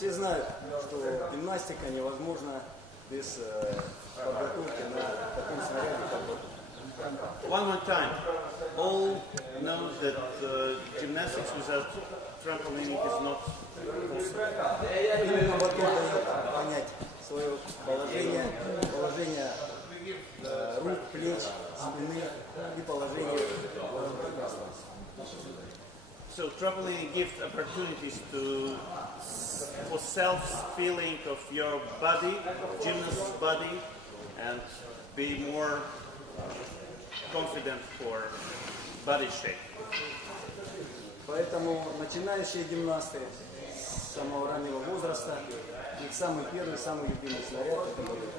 Все знают, что гимнастика невозможна без подготовки на таком снаряде, как вот. One more time. All know that gymnastics without trampolining is not possible. Именно вот это понять свое положение, положение рук, плеч, спины и положение пространства. So trampolining gives opportunities for self-feeling of your body, gymnast's body, and be more confident for body shape. Поэтому начинающие гимнасты с самого раннего возраста, их самый первый, самый любимый снаряд — это балет.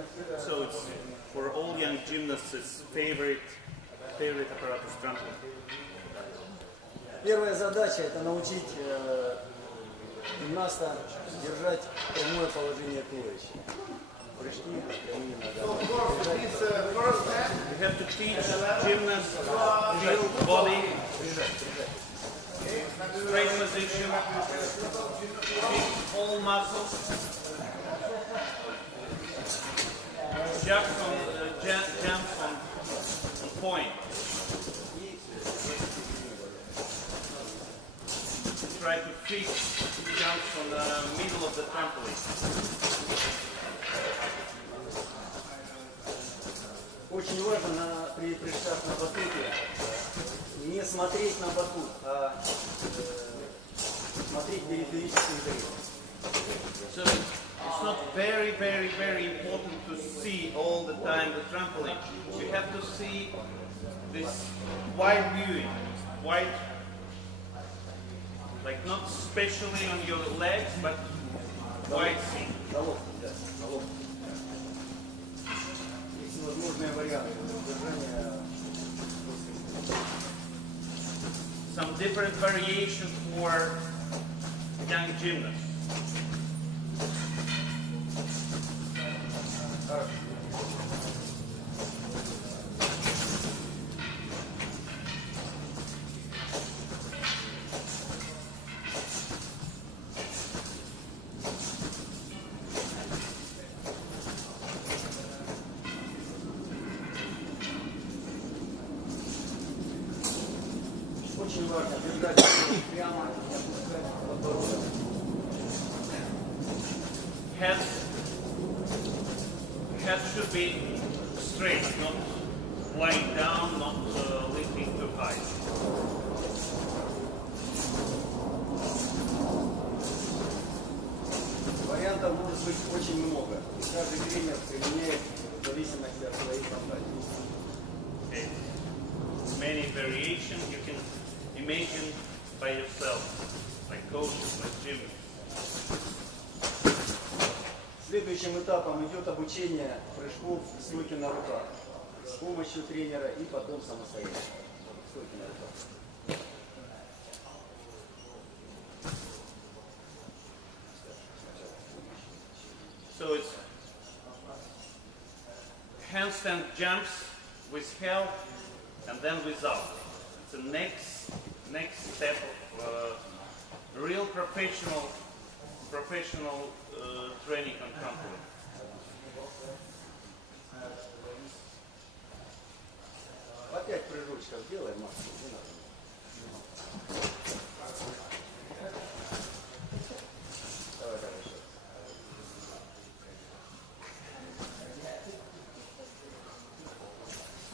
So it's for all young gymnasts, it's favorite apparatus trampoline. Первая задача — это научить гимнаста держать прямое положение туловища. Прыжки прямыми ногами. You have to teach gymnasts feel body, straight position, feel all muscles, jumps on point. Try to fix jumps from the middle of the trampoline. Очень важно при прыжках на батуте не смотреть на батут, а смотреть периферический зрение. So it's not very important to see all the time the trampoline. You have to see this wide viewing, wide, like not especially on your legs, but wide seeing. Есть возможные варианты держания. Some different variations for young gymnasts. Очень важно держать прямо, не опускать подбородок. Head should be straight, not lying down, not lifting too high. Вариантов может быть очень много. И каждый тренер применяет в зависимости от своей фантазии. Okay. Many variations you can imagine by yourself, like coaches, like gymnasts. Следующим этапом идет обучение прыжков стойки на руках с помощью тренера и потом самостоятельно. Стойки на руках. So it's handstand jumps with help and then without. It's the next step of real professional training on trampoline. Опять прыжочков делаем, Макс, не надо. Давай, еще.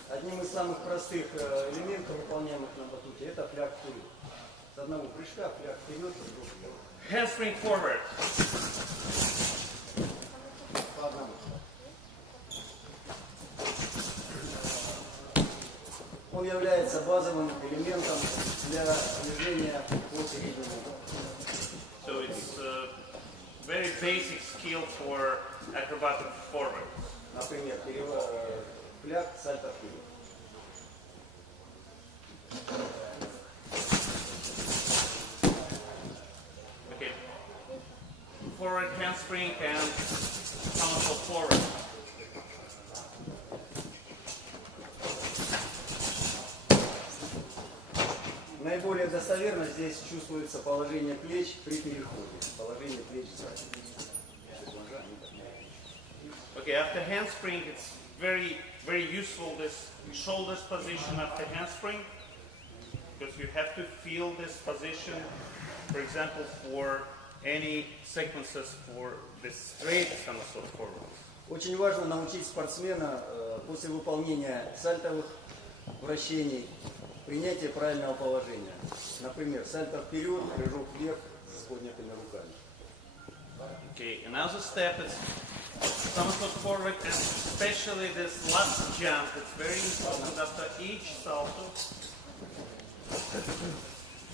Одним из самых простых элементов, выполняемых на батуте, это фляг вперед. С одного прыжка фляг вперед и другого вперед. Handspring forward. По одному. Он является базовым элементом для движения по середине. So it's a very basic skill for acrobatic forward. Например, фляг, сальто вперед. Okay. Forward handspring and somersault forward. Наиболее достоверно, здесь чувствуется положение плеч при переходе. Положение плеч сзади. Okay, after handspring, it's very useful this shoulders position after handspring, because you have to feel this position, for example, for any sequences for this straight somersault forward. Очень важно научить спортсмена после выполнения сальтовых вращений принятие правильного положения. Например, сальто вперед, прыжок вверх с поднятыми руками. Okay, another step is somersault forward, and especially this last jump. It's very important after each salto.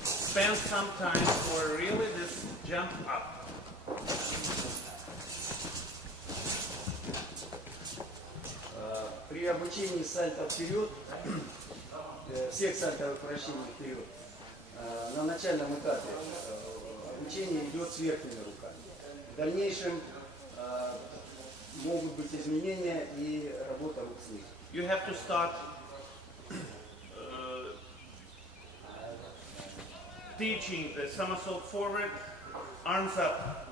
Spend some time for really this jump up. При обучении сальто вперед, всех сальтовых вращений вперед, на начальном этапе обучение идет с верхними руками. В дальнейшем могут быть изменения и работа рук с них. You have to start teaching the somersault forward, arms up,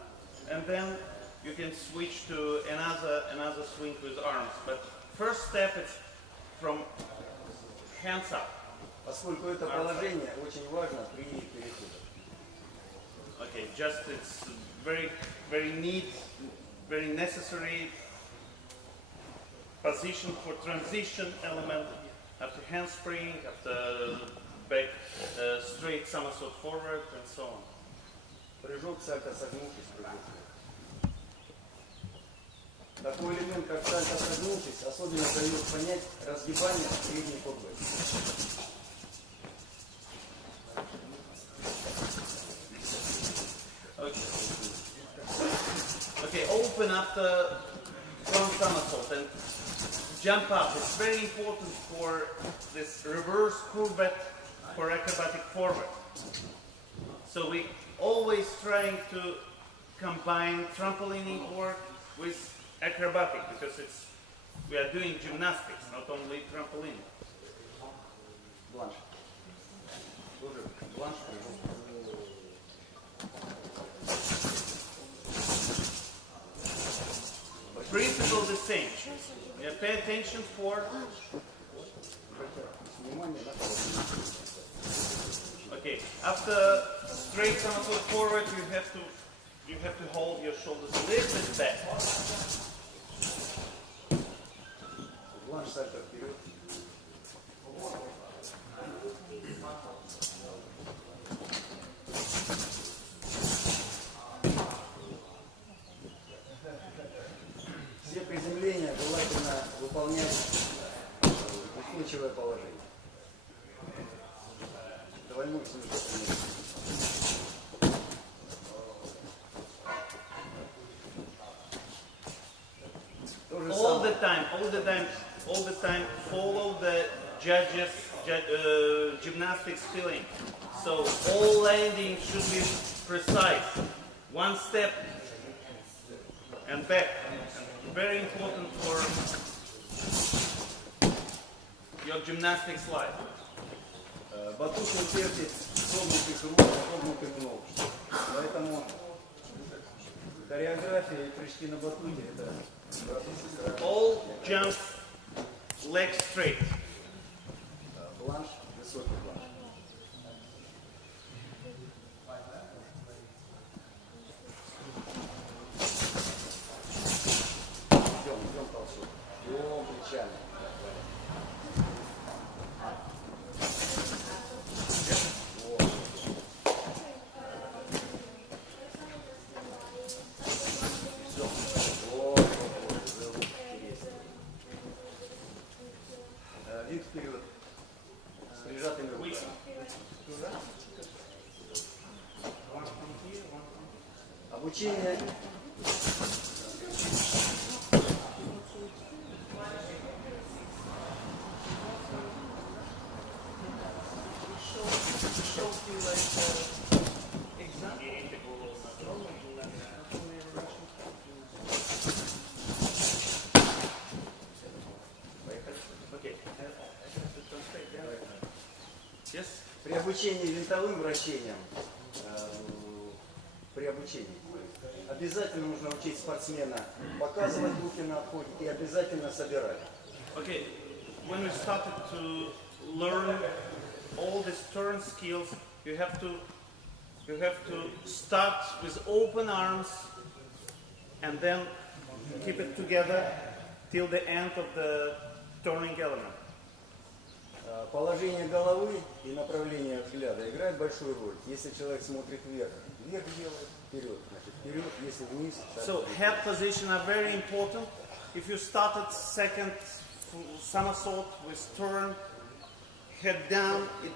and then you can switch to another swing with arms. But first step is from hands up. Поскольку это положение очень важно при переходе. Okay, just it's very neat, very necessary position for transition element after handspring, after back straight somersault forward, and so on. Прыжок, сальто согнувшись, прыжок вверх. Такой элемент, как сальто согнувшись, особенно дает понять разгибание средней КБ. Okay, open up the front somersault and jump up. It's very important for this reverse curvet for acrobatic forward. So we always trying to combine trampolining work with acrobatic, because we are doing gymnastics, not only trampoline. Бланш. Тоже бланш, прыжок. Principle the same. Yeah, pay attention for. Okay, after straight somersault forward, you have to hold your shoulders a little bit back. Бланш, сальто вперед. Все приземления желательно выполнять устойчивое положение. Двойной снижение. All the time, follow the judges' gymnastics feeling. So all landing should be precise. One step and back. Very important for your gymnastics life. Батут не терпит согнутых рук, согнутых ног. Поэтому хореография и прыжки на батуте — это All jumps legs straight. бланш, высокий бланш. Идем толчок. Идем плечами. Вид вперед. С прижатыми руками. Обучение. При обучение винтовым вращениям при обучении обязательно нужно учить спортсмена показывать руки на отходе и обязательно собирать. Okay, when we started to learn all these turn skills, you have to start with open arms and then keep it together till the end of the turning element. Положение головы и направление взгляда играет большую роль. Если человек смотрит вверх, вверх делает, вперед, значит вперед, если вниз. So head position are very important. If you started second somersault with turn, head down, it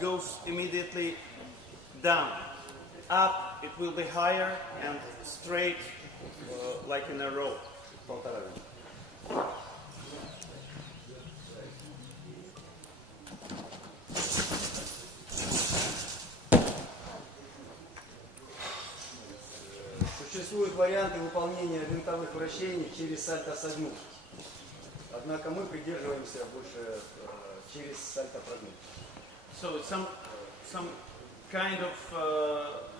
goes immediately down. Up, it will be higher and straight, like in a row. Полтора. Существуют варианты выполнения винтовых вращений через сальто-согнув. Однако мы придерживаемся больше через сальто-прогнув. So some kind of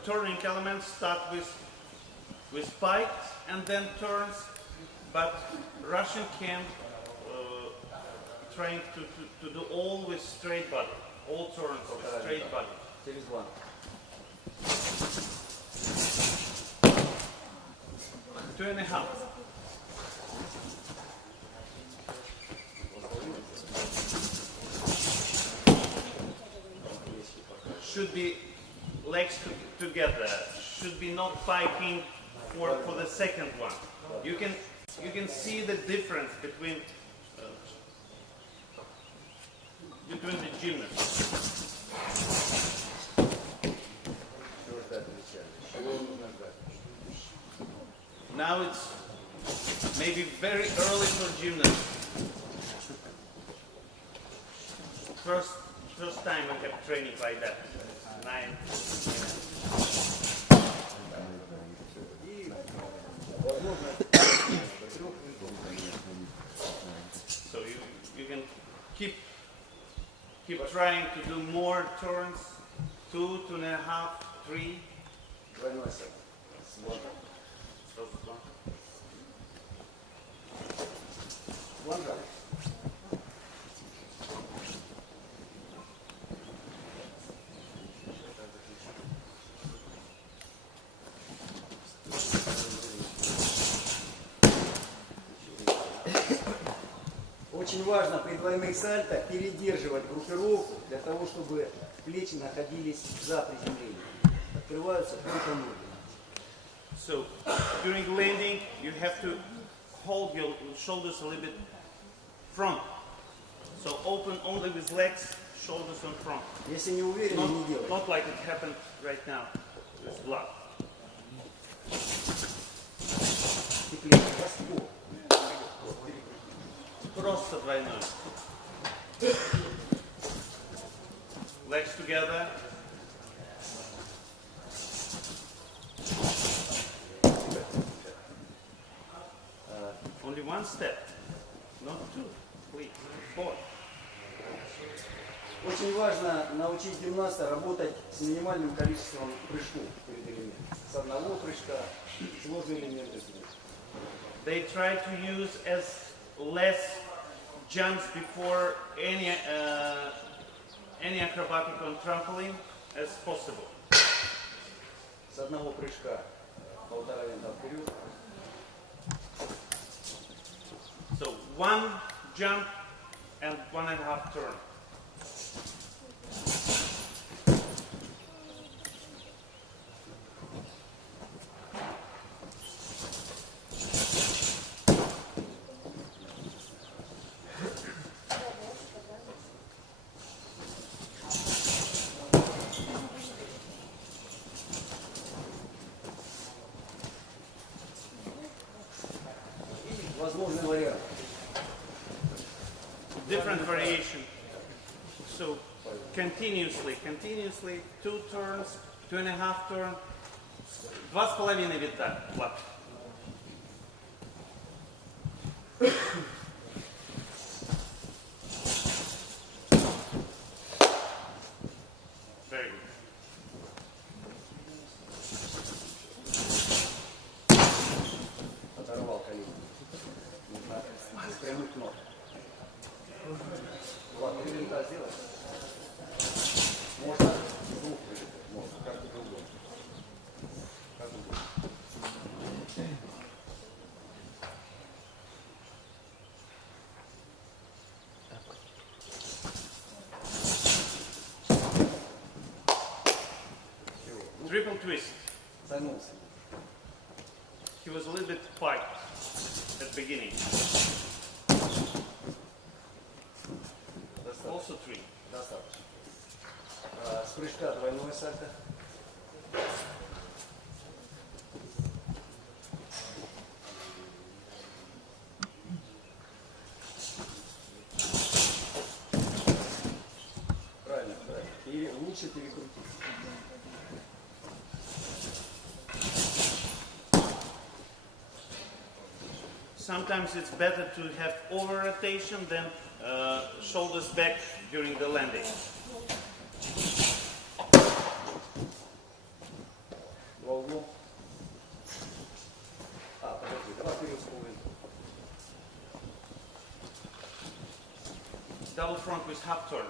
turning elements start with spikes and then turns, but Russian camp trying to do all with straight body, all turns with straight body. Через два. Two and a half. Should be legs together. Should be not spiking for the second one. You can see the difference between the gymnasts. Now it's maybe very early for gymnasts. First time we have training like that. 9. So you can keep trying to do more turns. 2, 2.5, 3. Двойной сет. Лонжа. Очень важно при двойных сальто передерживать группировку для того, чтобы плечи находились за приземлением. Открываются только ноги. So during landing, you have to hold your shoulders a little bit front. So open only with legs, shoulders on front. Если не уверены, не делайте. Not like it happened right now with blood. Теплее. Распор. Просто двойной. Legs together. Only one step, not two, please. 4. Очень важно научить гимнаста работать с минимальным количеством прыжков перед элементом. С одного прыжка сложные элементы. They try to use as less jumps before any acrobatic on trampoline as possible. С одного прыжка полтора винта вперед. So 1 jump and 1.5 turn. Возможный вариант. Different variation. So continuously, 2 turns, 2.5 turn, 2,5 вита. Лап. Triple twist. Согнулся. He was a little bit quiet at the beginning. Достаточно. Also 3. Достаточно. С прыжка двойное сальто. Правильно, правильно. Лучше перекрутить. Sometimes it's better to have over rotation than shoulders back during the landing. Два углом. Подожди, давай вперед с половиной. Double front with half turn.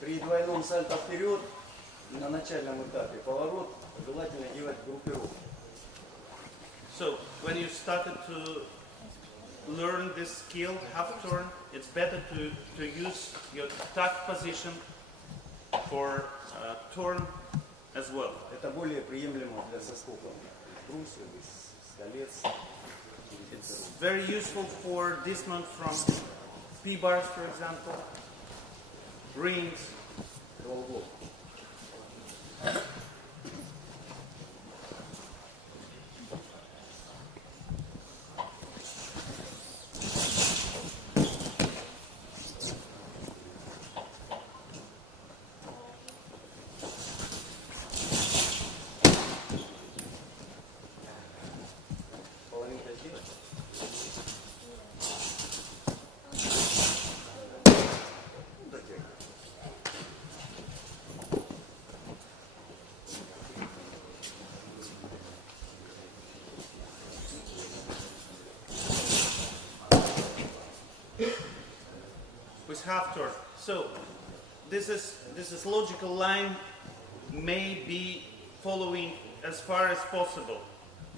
При двойном сальто вперед на начальном этапе поворот желательно делать группировку. So when you started to learn this skill, half turn, it's better to use your tuck position for turn as well. Это более приемлемо для соскоков. Брусьев, скалец. It's very useful for dismount from P-bars, for example, rings. Два углом. Половинка сделать. Дотягивай. With half turn. So this is logical line may be following as far as possible.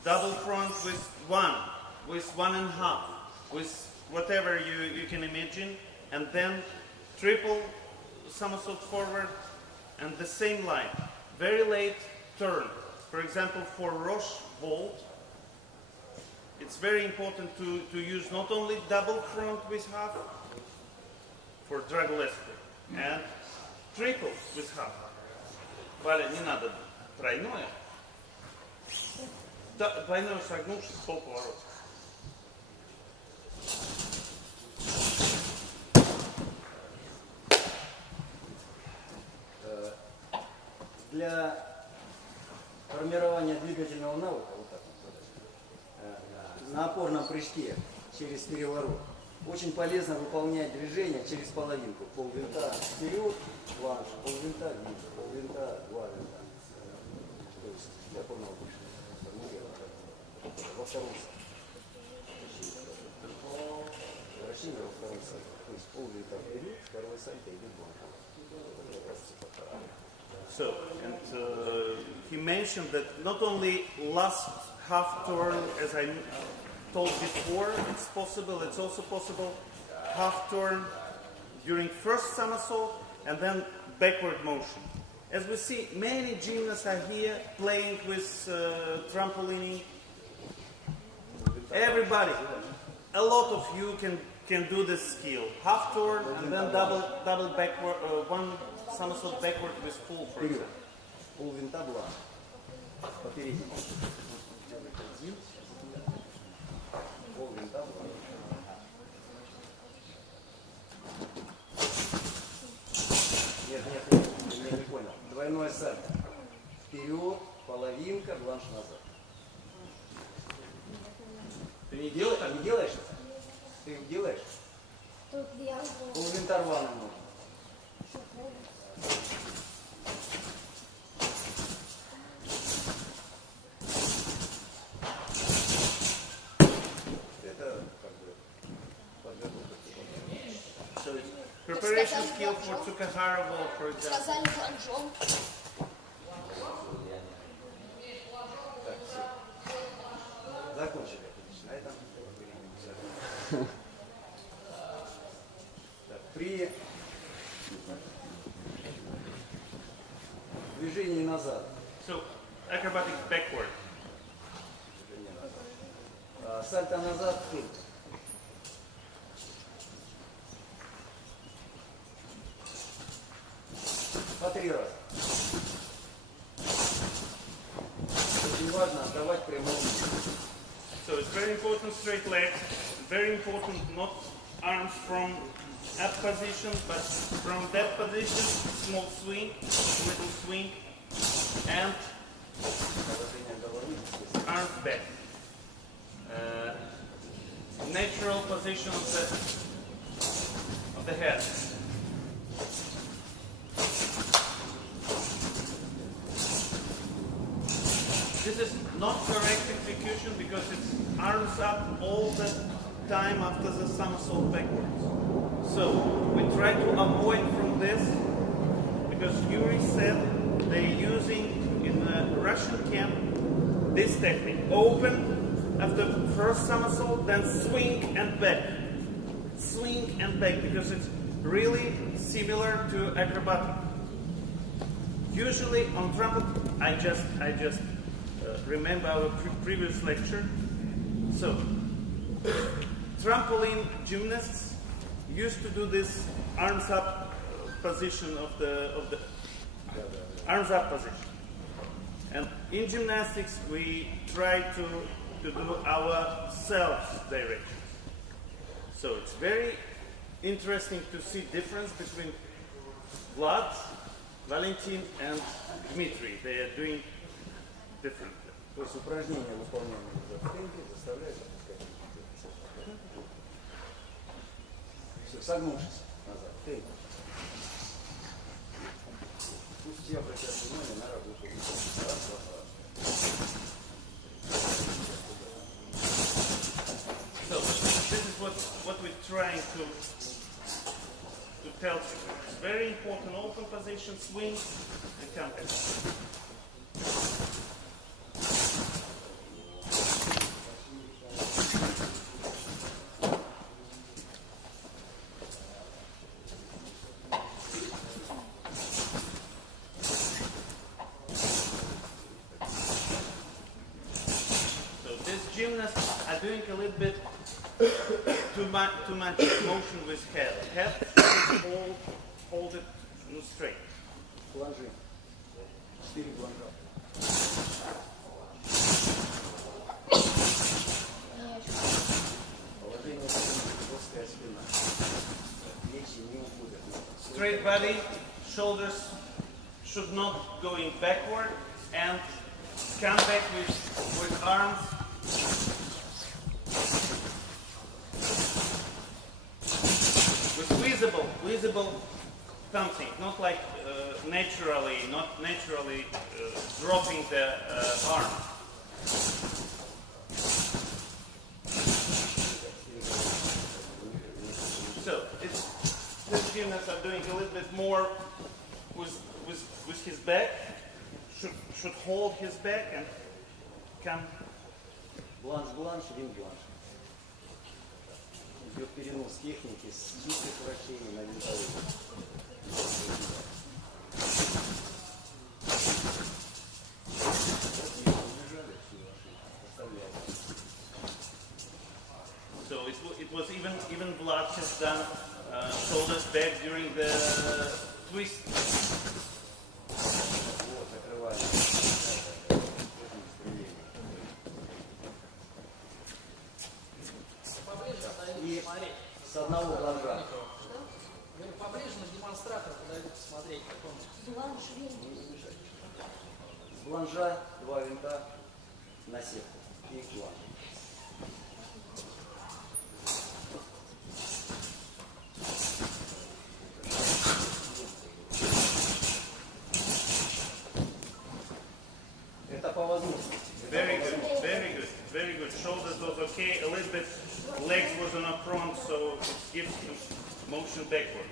Double front with 1.5, with whatever you can imagine, and then triple somersault forward and the same line. Very late turn. For example, for Roche vault, it's very important to use not only double front with half for drag lester and triple with half. Валя, не надо тройное. Да, двойное согнувшись, полповорот. Для формирования двигательного навыка вот так вот, на опорном прыжке через переворот очень полезно выполнять движение через половинку. Полвинта вперед, планш, полвинта вниз, полвинта, два винта. То есть для опорного прыжка. Во втором вращение во втором сальто. То есть полвинта вперед, второй сальто идет планш. So, and he mentioned that not only last half turn, as I told before, it's possible, it's also possible half turn during first somersault and then backward motion. As we see, many gymnasts are here playing with trampolining. Everybody, a lot of you can do this skill. Half turn and then double backward, one somersault backward with full, for example. Полвинта бланш. По переднему. Полвинта бланш. Нет, я не понял. Двойное сальто. Вперед, половинка, бланш назад. Ты не делаешь? Не делаешь? Ты делаешь? Полвинта рваным можно. So it's preparation skill for Tsukahara wall, for example. Сказали бланжон. Так, все. Закончили. На этом времени. Так, при движении назад. So acrobatic backward. Движение назад. Сальто назад, тут. По 3 раза. Очень важно отдавать прямую. So it's very important straight legs. Very important not arms from up position, but from that position, small swing, little swing, and Положение головы. arms back. Natural position of the head. This is not correct execution because it's arms up all the time after the somersault backwards. So we try to avoid from this because Yuri said they're using in the Russian camp this technique. Open after first somersault, then swing and back. Swing and back because it's really similar to acrobatic. Usually on trampoline, I just remember our previous lecture. So trampoline gymnasts used to do this arms up position of the arms up position. And in gymnastics, we try to do our self direction. So it's very interesting to see difference between Vlad, Valentin, and Dmitry. They are doing differently. То есть упражнения, выполненные в темпе, заставляют опускать руки. Все, согнувшись назад. Темп. Пусть все обращают внимание на работу. Раз, два, раз. So this is what we're trying to tell you. It's very important. Open position, swing, and come back. Gymnasts are doing a little bit too much motion with head. Head hold it straight. Планжи. 4 планжа. Положение плоская спина. Плечи не уходят. Straight body, shoulders should not going backward, and come back with arms. With visible something, not like not naturally dropping the arm. So these gymnasts are doing a little bit more with his back. Should hold his back and come. Бланш-бланш, винт-бланш. Идет перенос техники с гибких вращений на винтовые. So it was even Vlad has done shoulders back during the twist. Вот, закрываем. И с одного бланжа. Поближе на демонстратор подойдите посмотреть, как он. С бланжа 2 винта на сетку и бланж. Это по возможности. Very good, very good, very good. Shoulders was okay. A little bit legs was on a front, so it gives you motion backward.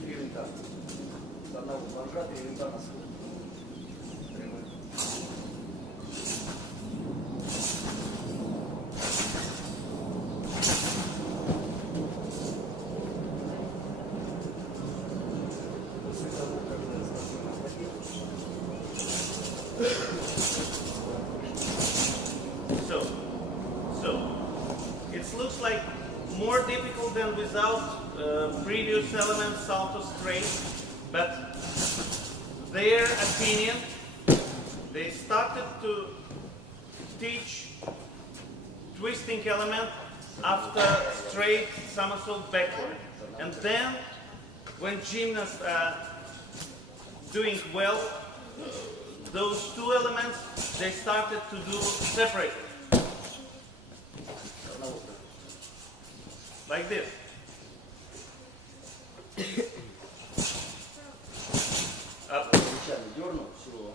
Три винта. С одного фланга 3 винта на скул. Прямых. После того, как спортсмен охватил, So, it looks like more difficult than without previous elements salto straight, but their opinion, they started to teach twisting element after straight somersault backward. And then, when gymnasts are doing well, those two elements, they started to do separately. Like this. Up. ручами дернул, все.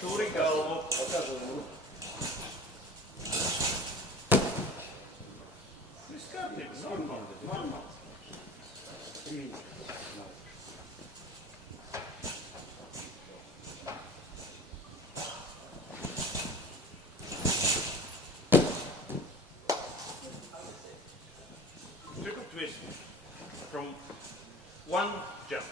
Тури голову. Показываем руку. Нормально. Три. Triple twist from one jump.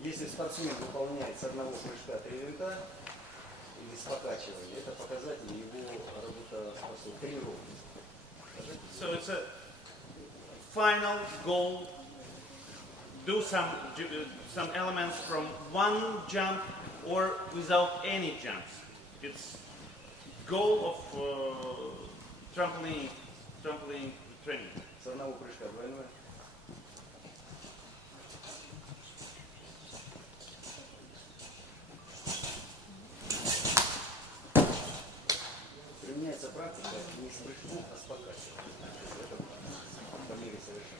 Если спортсмен выполняет с одного прыжка 3 винта или с покачивания, это показатель его работоспособности, тренировки. So it's a final goal. Do some elements from one jump or without any jumps. It's goal of trampoline training. С одного прыжка двойной. Применяется практика не с прыжком, а с покачиванием. Это по мере совершенства.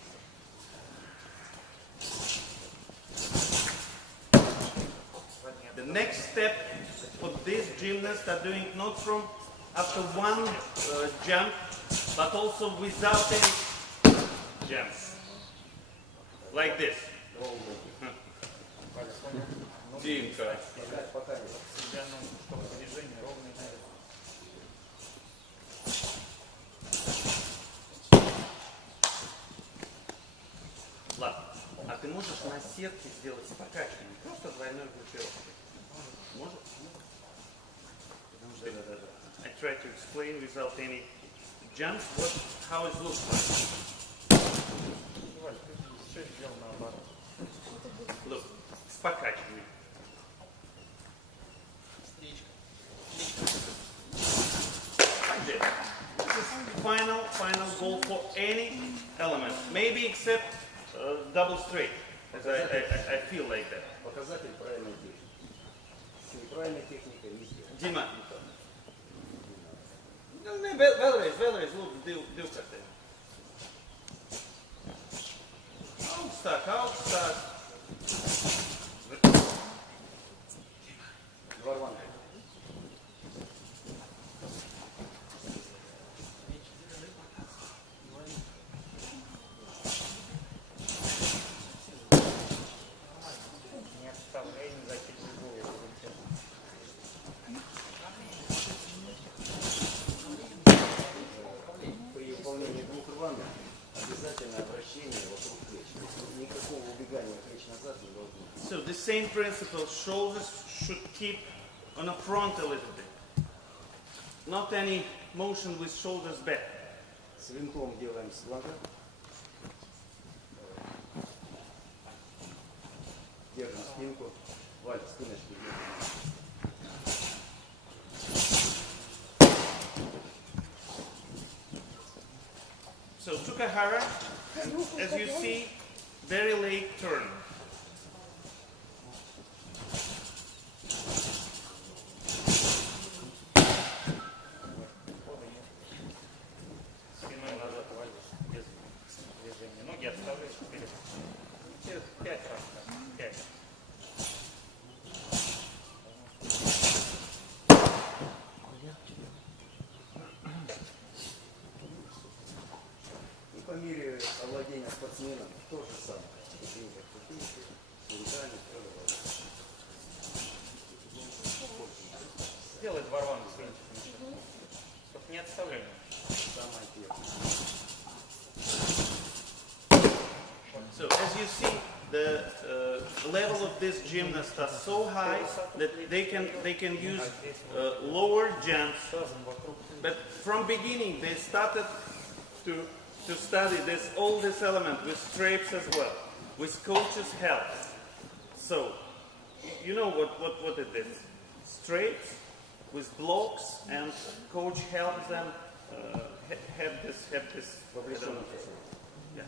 The next step for these gymnasts are doing not from after one jump, but also without any jumps. Like this. Димка. Пока нет. Ладно. А ты можешь на сетке сделать с покачиванием? Просто двойной группировкой. Может? I try to explain without any jumps how it looks like. Look, с покачиванием. Like this. This is final goal for any element. Maybe except double straight, as I feel like that. Показатель правильной техники. С неправильной техникой не сделать. Дима. Vēlreiz, lūdzu, divkārtē. Augstāk. Два рваных. При выполнении двух рваных обязательно обращение вокруг плеч. Никакого убегания плеч назад не должно быть. So the same principle, shoulders should keep on the front a little bit. Not any motion with shoulders back. С винтом делаем с фланга. Держим спинку. Валь, спиночку держим. So Tsukahara, as you see, very late turn. Спиной назад без движения. Ноги отставляешь вперед. Через 5 раз. 5. И по мере овладения спортсменом то же самое. Ступенька, ступенька, свинками, Сделай 2 раунда с винтиком. Только не отставляй. самое первое. So as you see, the level of these gymnasts are so high that they can use lower jumps. But from beginning, they started to study all this element with strapes as well, with coach's help. So you know what it is? Strapes with blocks, and coach helps them have this. Yeah.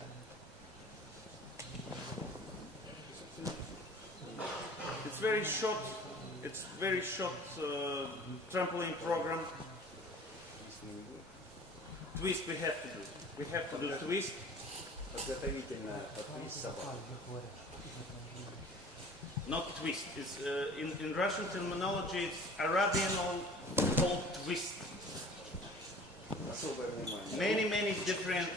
It's very short trampoline program. Twist we have to do. We have to do twist. Подготовительно подпись собак. Not twist. It's, in Russian terminology, it's Arabian called twist. Особое внимание. Many different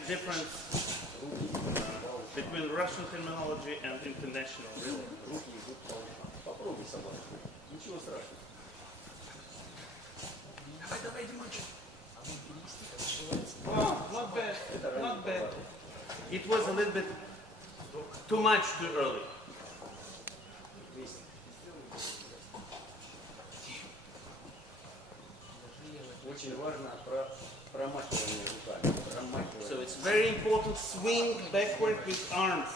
between Russian terminology and international. Really. Руки идут по ушам. Попробуй собаку. Ничего страшного. Давай, Димочек. Oh, not bad. Not bad. It was a little bit too much too early. Очень важно промахивание руками. So it's very important swing backward with arms.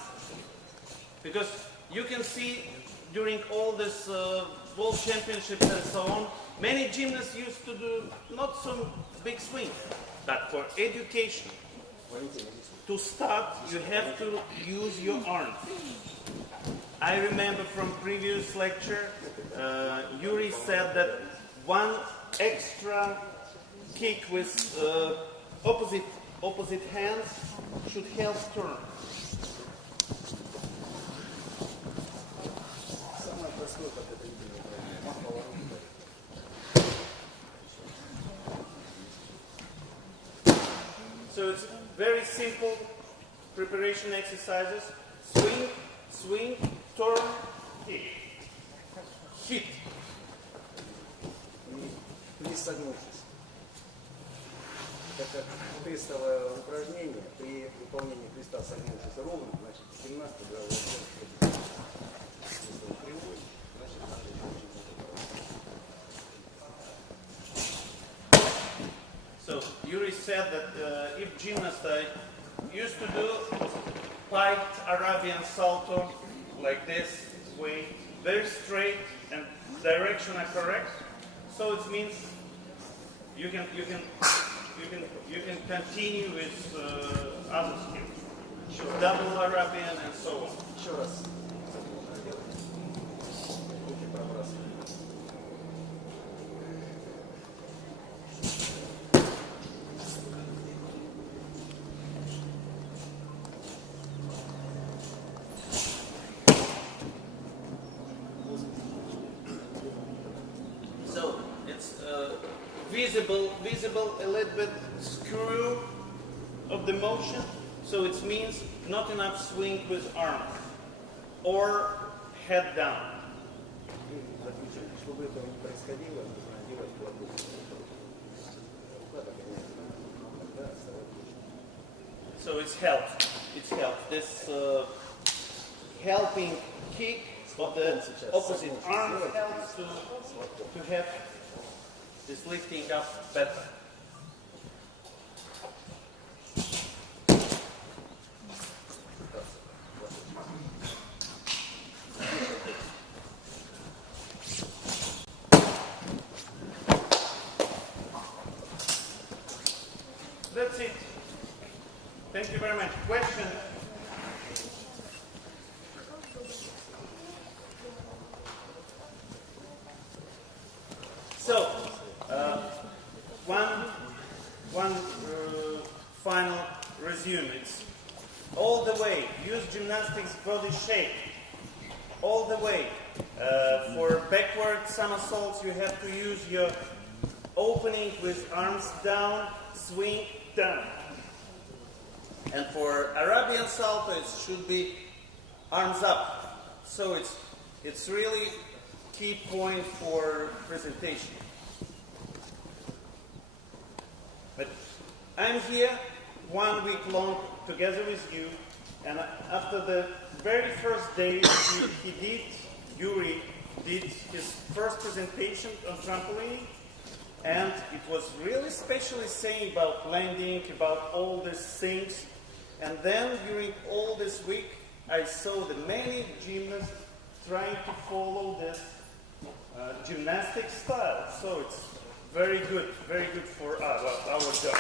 Because you can see during all this world championships and so on, many gymnasts used to do not so big swings. But for education, to start, you have to use your arms. I remember from previous lecture, Yuri said that one extra kick with opposite hands should help turn. Самое простое подготовительное упражнение. Мах поворотом. So it's very simple preparation exercises. Swing, swing, turn, hit. Hit. И не согнувшись. Так как тестовое упражнение, при выполнении креста согнувшись ровно, значит гимнаст играл в если он кривой, значит надо еще очень много. So Yuri said that if gymnasts used to do piked Arabian salto like this way, very straight and direction are correct, so it means you can continue with other skills, double Arabian and so on. Еще раз. Руки пробрасываем. So it's visible a little bit screw of the motion. So it means not enough swing with arms or head down. Заключим, чтобы этого не происходило, нужно делать плотную рука догоняет. Тогда вставать лучше. So it's helped. It's helped. This helping kick of the opposite arm helps to have this lifting up better. That's it. Thank you very much. Question? gymnastics body shape all the way. For backward somersaults, you have to use your opening with arms down, swing down. And for Arabian salto, it should be arms up. So it's really key point for presentation. But I'm here 1 week long together with you, and after the very first day, Yuri did his first presentation on trampoline, and it was really especially saying about landing, about all these things. And then during all this week, I saw the many gymnasts trying to follow this gymnastic style. So it's very good for our job.